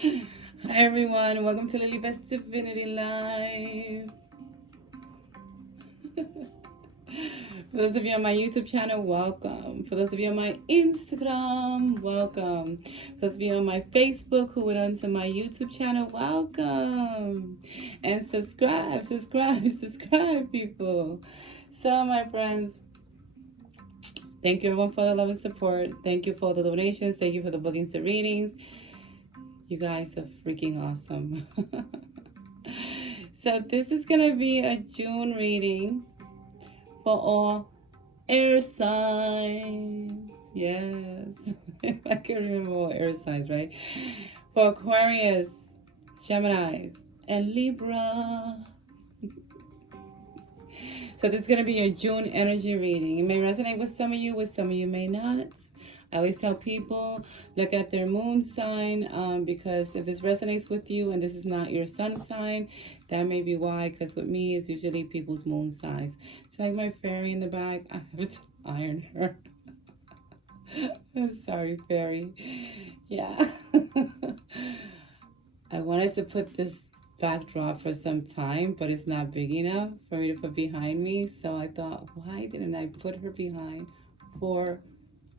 Hi everyone, welcome to Lily Best Divinity Live. For those of you on my YouTube channel, welcome. For those of you on my Instagram, welcome. For those of you on my Facebook who went onto my YouTube channel, welcome. And subscribe, people. So, my friends, thank you everyone for the love and support. Thank you for the donations. Thank you for the bookings and readings. You guys are freaking awesome. So this is going to be a June reading for all air signs. Yes. I can remember all air signs, right? For Aquarius, Geminis, and Libra. So this is going to be your June energy reading. It may resonate with some of you may not. I always tell people, look at their moon sign, because if this resonates with you and this is not your sun sign, that may be why, because with me, it's usually people's moon signs. It's like my fairy in the back. I have to iron her. I'm sorry, fairy. Yeah. I wanted to put this backdrop for some time, but it's not big enough for me to put behind me. So I thought, why didn't I put her behind for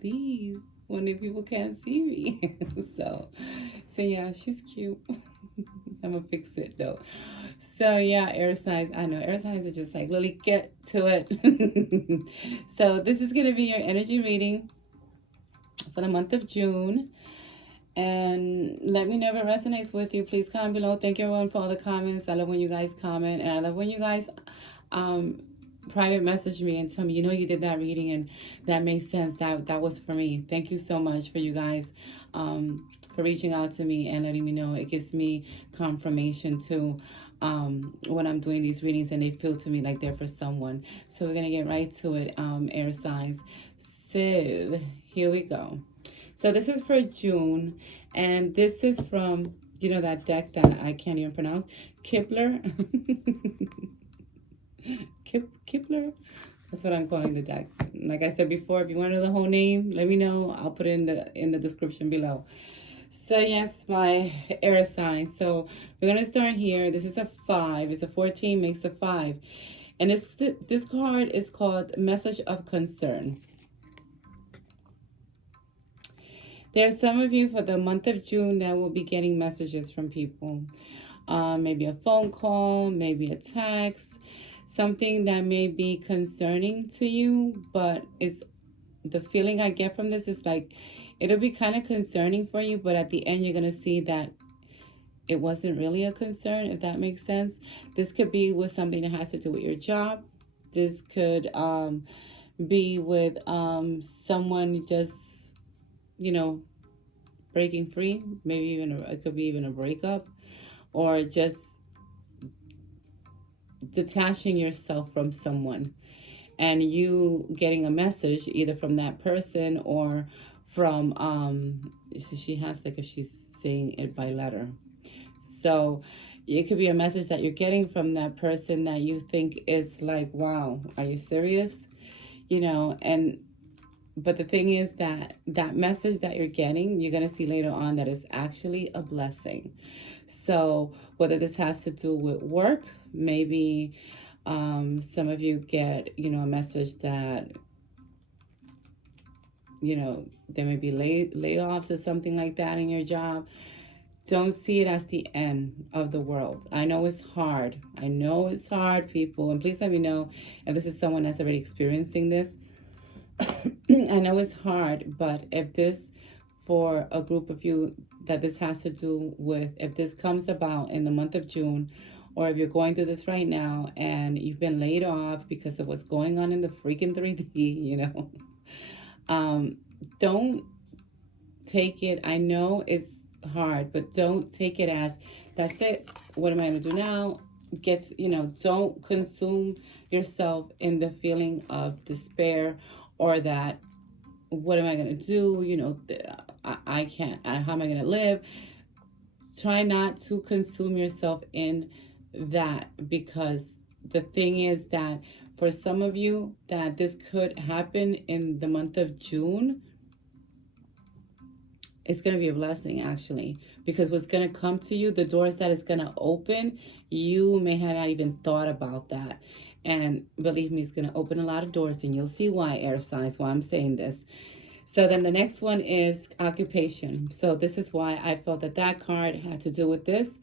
these when the people can't see me? so yeah, she's cute. I'm gonna fix it though. So yeah, air signs. I know air signs are just like, Lily, get to it. So this is gonna be your energy reading for the month of June. And let me know if it resonates with you. Please comment below. Thank you everyone for all the comments. I love when you guys comment, and I love when you guys private message me and tell me, you did that reading and that makes sense. That was for me. Thank you so much for you guys for reaching out to me and letting me know. It gives me confirmation too when I'm doing these readings and they feel to me like they're for someone. So we're gonna get right to it, air signs. So here we go. So this is for June, and this is from, that deck that I can't even pronounce, Kipler. Kipler? That's what I'm calling the deck. Like I said before, if you want to know the whole name, let me know. I'll put it in the description below. So yes, my air sign. So we're gonna start here. This is a 5. It's a 14 makes a 5, and this card is called Message of Concern. There are some of you for the month of June that will be getting messages from people. Maybe a phone call, maybe a text, something that may be concerning to you, but it's the feeling I get from this is like it'll be kind of concerning for you, but at the end you're going to see that it wasn't really a concern, if that makes sense. This could be with something that has to do with your job. This could be with someone just, breaking free. Maybe even it could be even a breakup, or just detaching yourself from someone and you getting a message either from that person or from so she has, like, if she's saying it by letter, so it could be a message that you're getting from that person that you think is like, wow, are you serious? And but the thing is that that message that you're getting, you're going to see later on that is actually a blessing. So whether this has to do with work, maybe some of you get, a message that, there may be layoffs or something like that in your job. Don't see it as the end of the world. I know it's hard. I know it's hard, people. And please let me know if this is someone that's already experiencing this. I know it's hard, but if this, for a group of you that this has to do with, if this comes about in the month of June, or if you're going through this right now and you've been laid off because of what's going on in the freaking 3D, don't take it. I know it's hard, but don't take it as, that's it. What am I going to do now? Don't consume yourself in the feeling of despair, or that, what am I going to do? I can't, how am I going to live? Try not to consume yourself in that, because the thing is that for some of you that this could happen in the month of June, It's going to be a blessing, actually, because what's going to come to you, the doors that it's going to open, you may have not even thought about that. And believe me, it's going to open a lot of doors, and you'll see why, air signs, why I'm saying this. So then the next one is occupation. So this is why I felt that that card had to do with this.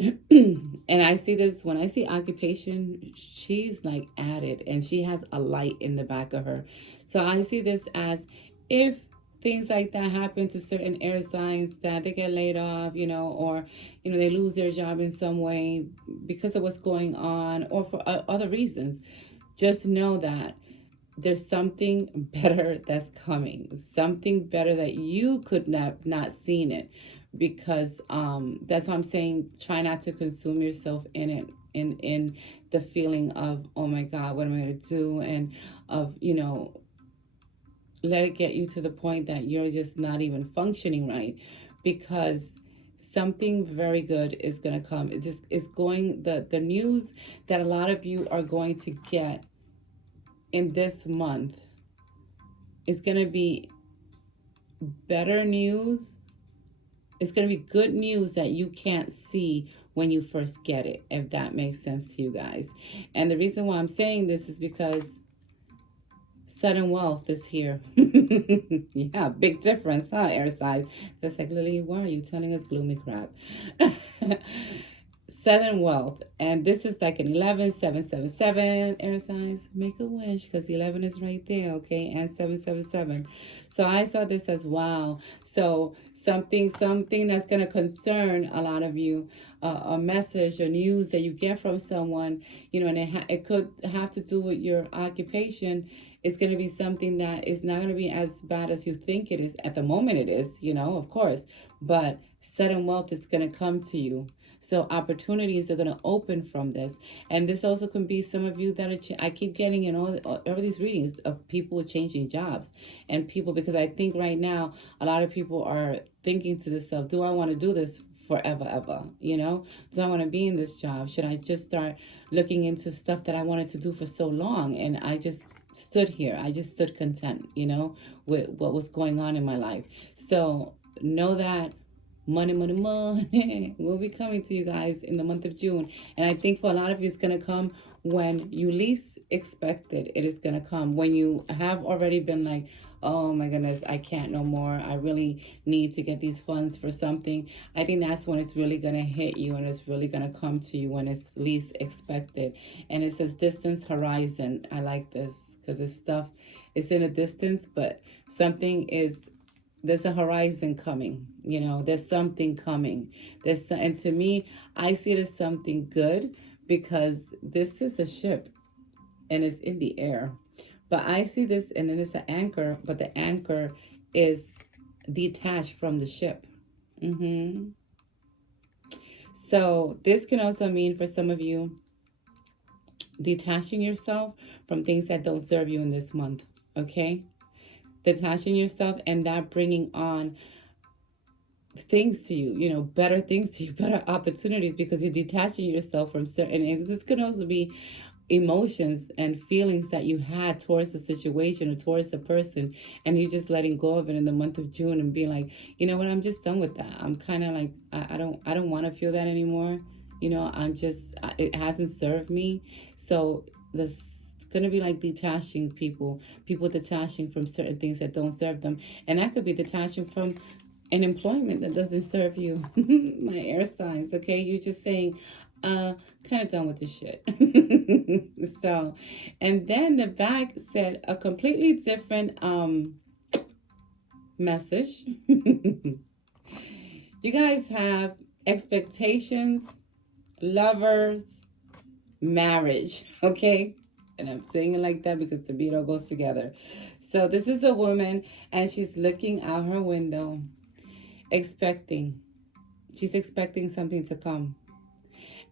And I see this, when I see occupation, she's like added, and she has a light in the back of her. So I see this as, if things like that happen to certain air signs, that they get laid off, or they lose their job in some way because of what's going on, or for other reasons, just know that there's something better that's coming, something better that you could not seen it, because that's why I'm saying, try not to consume yourself in it, in the feeling of, oh my God, what am I going to do, and of let it get you to the point that you're just not even functioning right, because something very good is going to come. It just is going, the news that a lot of you are going to get in this month is going to be better news. It's going to be good news that you can't see when you first get it, if that makes sense to you guys. And the reason why I'm saying this is because sudden wealth is here. Yeah, big difference, huh, air signs? That's like, Lily, why are you telling us gloomy crap? Sudden wealth, and this is like an 11-7-7-7, air signs, make a wish, because 11 is right there, okay, and 7-7-7. So I saw this as, wow. So something that's going to concern a lot of you, a message or news that you get from someone, and it could have to do with your occupation. It's going to be something that is not going to be as bad as you think it is. At the moment it is, of course, but sudden wealth is going to come to you. So opportunities are going to open from this. And this also can be some of you that are, I keep getting in all these readings of people changing jobs, and people, because I think right now, a lot of people are thinking to themselves, do I want to do this forever, ever? Do I want to be in this job? Should I just start looking into stuff that I wanted to do for so long? And I just stood here. I just stood content, with what was going on in my life. So know that money will be coming to you guys in the month of June. And I think for a lot of you, it's going to come when you least expect it. It is going to come when you have already been like, oh my goodness, I can't no more. I really need to get these funds for something. I think that's when it's really going to hit you, and it's really going to come to you when it's least expected. And it says distance horizon. I like this because this stuff is in a distance, but there's a horizon coming, there's something coming. And to me, I see it as something good, because this is a ship and it's in the air. But I see this, and then it's an anchor, but the anchor is detached from the ship. So this can also mean, for some of you, detaching yourself from things that don't serve you in this month, okay? Detaching yourself, and that bringing on things to you, better things to you, better opportunities, because you're detaching yourself from certain, and this could also be emotions and feelings that you had towards the situation or towards the person, and you're just letting go of it in the month of June and be like, you know what, I'm just done with that. I'm kind of like, I don't want to feel that anymore. It hasn't served me. So this gonna be like detaching people detaching from certain things that don't serve them. And that could be detaching from an employment that doesn't serve you. My air signs, okay? You're just saying, kind of done with this shit. So, and then the back said a completely different message. You guys have expectations, lovers, marriage, okay? And I'm saying it like that because to me it all goes together. So this is a woman, and she's looking out her window, expecting. She's expecting something to come.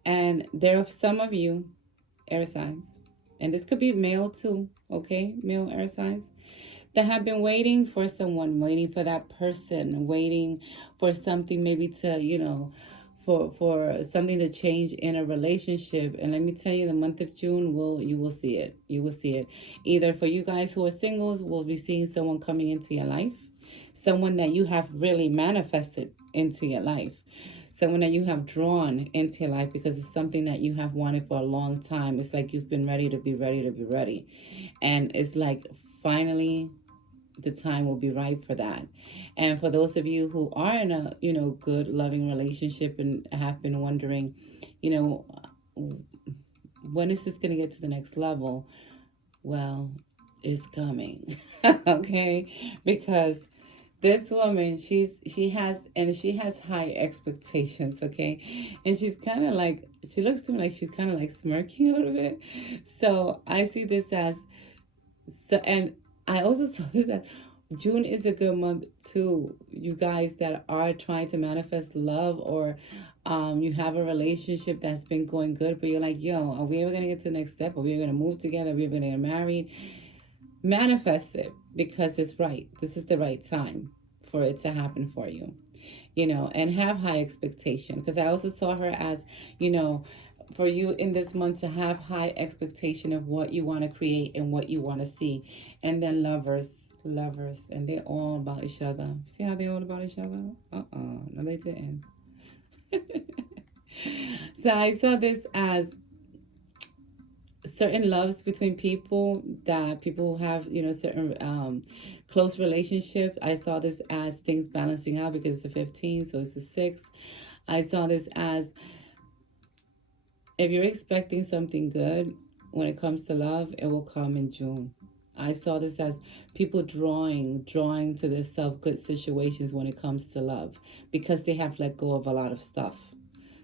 And there are some of you, air signs, and this could be male too, okay? Male air signs, that have been waiting for someone, waiting for that person, waiting for something maybe to, for something to change in a relationship. And let me tell you, the month of June, you will see it. You will see it. Either for you guys who are singles, we'll be seeing someone coming into your life. someone that you have really manifested into your life, someone that you have drawn into your life because it's something that you have wanted for a long time. It's like you've been ready to be ready to be ready. And it's like finally the time will be right for that. And for those of you who are in a, good loving relationship and have been wondering, you know, when is this going to get to the next level? Well, it's coming. Okay? Because this woman, she has high expectations, okay? And she's kind of like, she looks to me like she's kind of like smirking a little bit. So I see this as, so, and I also saw this as June is a good month too. You guys that are trying to manifest love, or you have a relationship that's been going good, but you're like, yo, are we ever gonna get to the next step? Are we ever gonna move together? Are we ever gonna get married? Manifest it because it's right. This is the right time for it to happen for you, and have high expectation. Because I also saw her as, for you in this month to have high expectation of what you want to create and what you want to see. And then lovers, and they're all about each other. See how they're all about each other? No, they didn't. So I saw this as certain loves between people, that people who have, certain close relationship. I saw this as things balancing out because it's a 15, so it's a 6. I saw this as, if you're expecting something good when it comes to love, it will come in June. I saw this as people drawing to themselves good situations when it comes to love, because they have let go of a lot of stuff.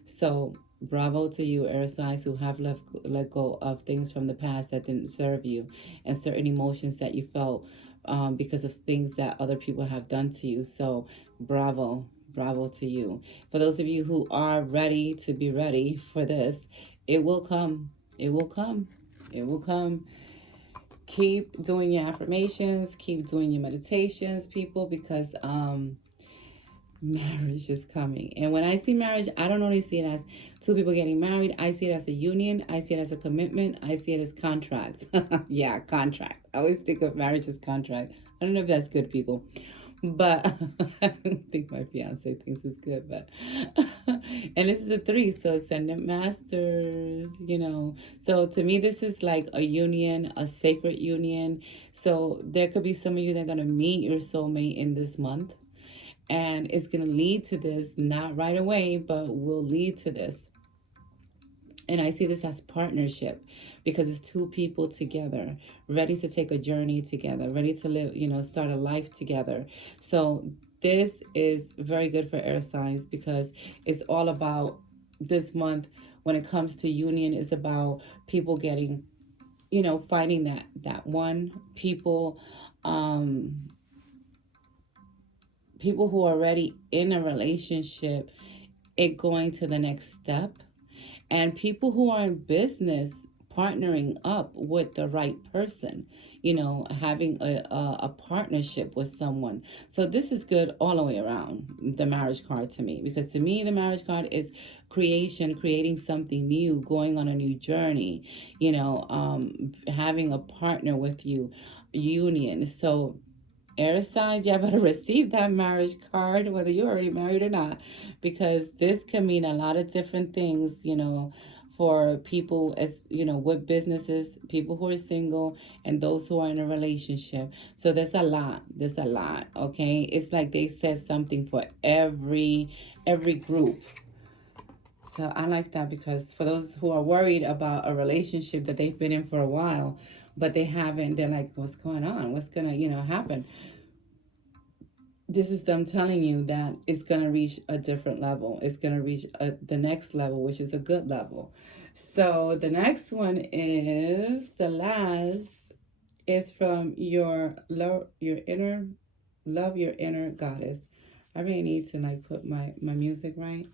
So bravo to you, air signs, who have let go of things from the past that didn't serve you, and certain emotions that you felt because of things that other people have done to you. So bravo to you. For those of you who are ready to be ready for this, it will come. It will come. It will come. Keep doing your affirmations, keep doing your meditations, people, because marriage is coming. And when I see marriage, I don't only see it as two people getting married. I see it as a union. I see it as a commitment. I see it as contract. Yeah, contract. I always think of marriage as contract. I don't know if that's good, people, but I don't think my fiance thinks it's good. But and this is a 3, so ascendant masters. So to me, this is like a union, a sacred union. So there could be some of you that are gonna meet your soulmate in this month, and it's going to lead to this, not right away, but will lead to this. And I see this as partnership, because it's two people together, ready to take a journey together, ready to live, start a life together. So this is very good for air signs, because it's all about this month. When it comes to union, it's about people getting, finding that one, people who are already in a relationship, it going to the next step, and people who are in business partnering up with the right person, having a partnership with someone. So this is good all the way around, the marriage card, to me, because to me the marriage card is creating something new, going on a new journey, having a partner with you, union. So air signs, you better receive that marriage card, whether you're already married or not, because this can mean a lot of different things, for people, as with businesses, people who are single, and those who are in a relationship. So there's a lot. Okay, it's like they said something for every group. So I like that, because for those who are worried about a relationship that they've been in for a while, but they haven't, they're like, what's going on? What's gonna, happen? This is them telling you that it's going to reach a different level. It's going to reach the next level, which is a good level. So the next one is, the last is from your inner goddess. I really need to put my music right.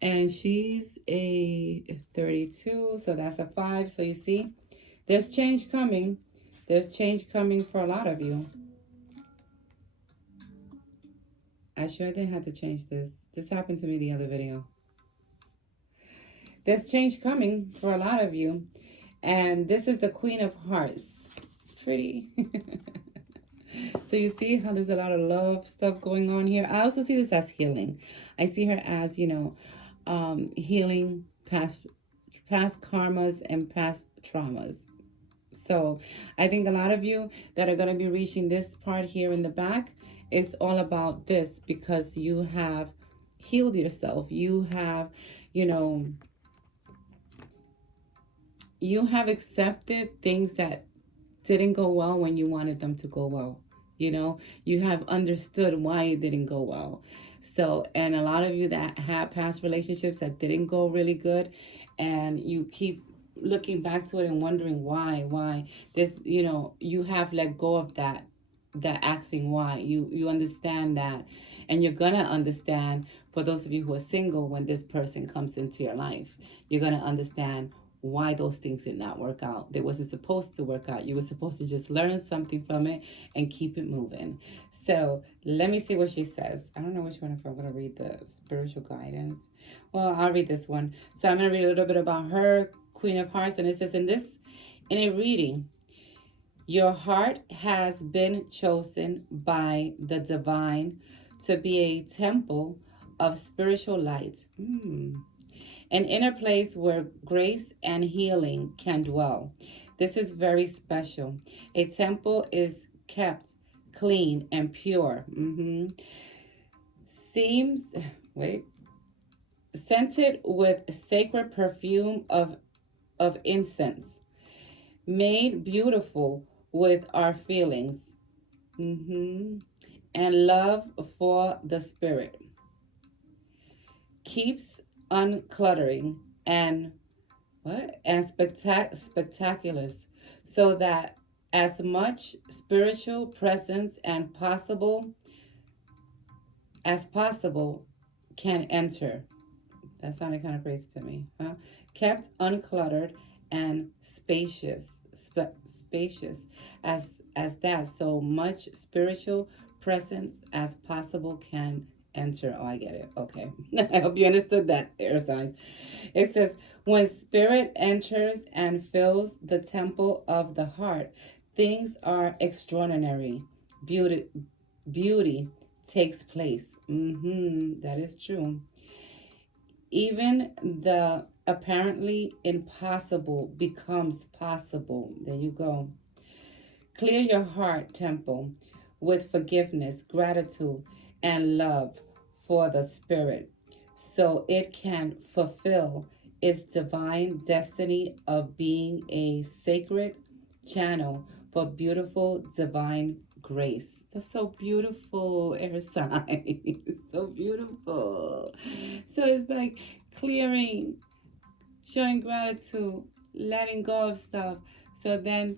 And she's a 32, so that's a 5. So you see, there's change coming. There's change coming for a lot of you. I sure didn't have to change this. This happened to me the other video. There's change coming for a lot of you. And this is the Queen of Hearts. Pretty. So you see how there's a lot of love stuff going on here. I also see this as healing. I see her as, healing past karmas and past traumas. So I think a lot of you that are going to be reaching this part here in the back is all about this, because you have healed yourself. You have, you know, you have accepted things that didn't go well when you wanted them to go well. You have understood why it didn't go well. So, and a lot of you that had past relationships that didn't go really good, and you keep looking back to it and wondering why this, you have let go of that asking why. You understand that, and you're gonna understand, for those of you who are single, when this person comes into your life, you're gonna understand why those things did not work out. They wasn't supposed to work out. You were supposed to just learn something from it and keep it moving. So let me see what she says. I don't know which one, if I'm going to read the spiritual guidance. Well, I'll read this one. So I'm going to read a little bit about her, Queen of Hearts. And it says, in a reading, your heart has been chosen by the divine to be a temple of spiritual light. An inner place where grace and healing can dwell. This is very special. A temple is kept clean and pure. Seems, wait, scented with sacred perfume of incense, made beautiful with our feelings, and love for the spirit. Keeps uncluttering and spectacular, so that as much spiritual presence and possible can enter. That sounded kind of crazy to me, huh? Kept uncluttered and spacious as that, so much spiritual presence as possible can enter. Oh, I get it. Okay. I hope you understood that, air signs. It says, when spirit enters and fills the temple of the heart, things are extraordinary. Beauty takes place. That is true. Even the apparently impossible becomes possible. There you go. Clear your heart temple with forgiveness, gratitude, and love for the spirit, so it can fulfill its divine destiny of being a sacred channel for beautiful divine grace. That's so beautiful, air sign. It's so beautiful. So it's like clearing, showing gratitude, letting go of stuff. So then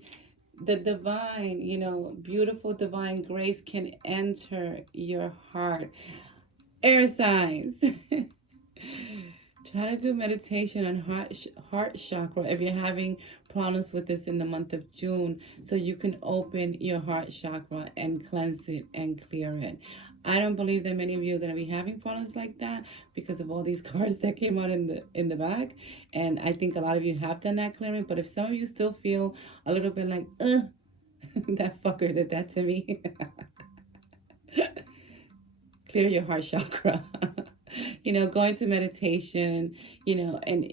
the divine, beautiful divine grace can enter your heart. Air signs. Try to do meditation on heart chakra if you're having problems with this in the month of June, so you can open your heart chakra and cleanse it and clear it. I don't believe that many of you are going to be having problems like that because of all these cards that came out in the back, and I think a lot of you have done that clearing. But if some of you still feel a little bit like, that fucker did that to me, clear your heart chakra. Go into meditation, and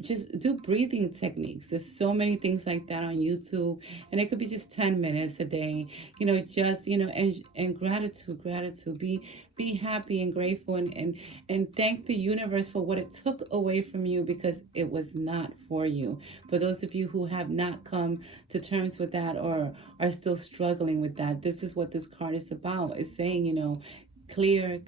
just do breathing techniques. There's so many things like that on YouTube, and it could be just 10 minutes a day, just, and gratitude, be happy and grateful, and thank the universe for what it took away from you, because it was not for you. For those of you who have not come to terms with that or are still struggling with that, this is what this card is about. It's saying, clear,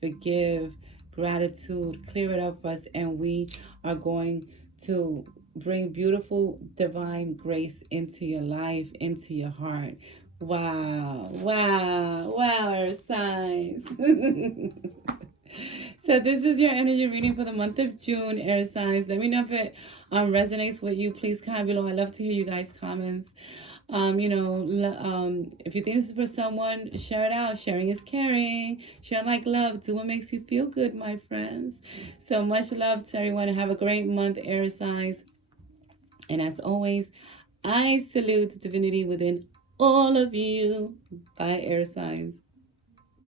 forgive, gratitude, clear it up for us, and we are going to bring beautiful divine grace into your life, into your heart. Wow, Earth signs. So this is your energy reading for the month of June, air signs. Let me know if it resonates with you. Please comment below. I love to hear you guys' comments. If you think this is for someone, share it out. Sharing is caring. Share like love. Do what makes you feel good, my friends. So much love to everyone. Have a great month, air signs. And as always, I salute divinity within all of you. Bye, air signs.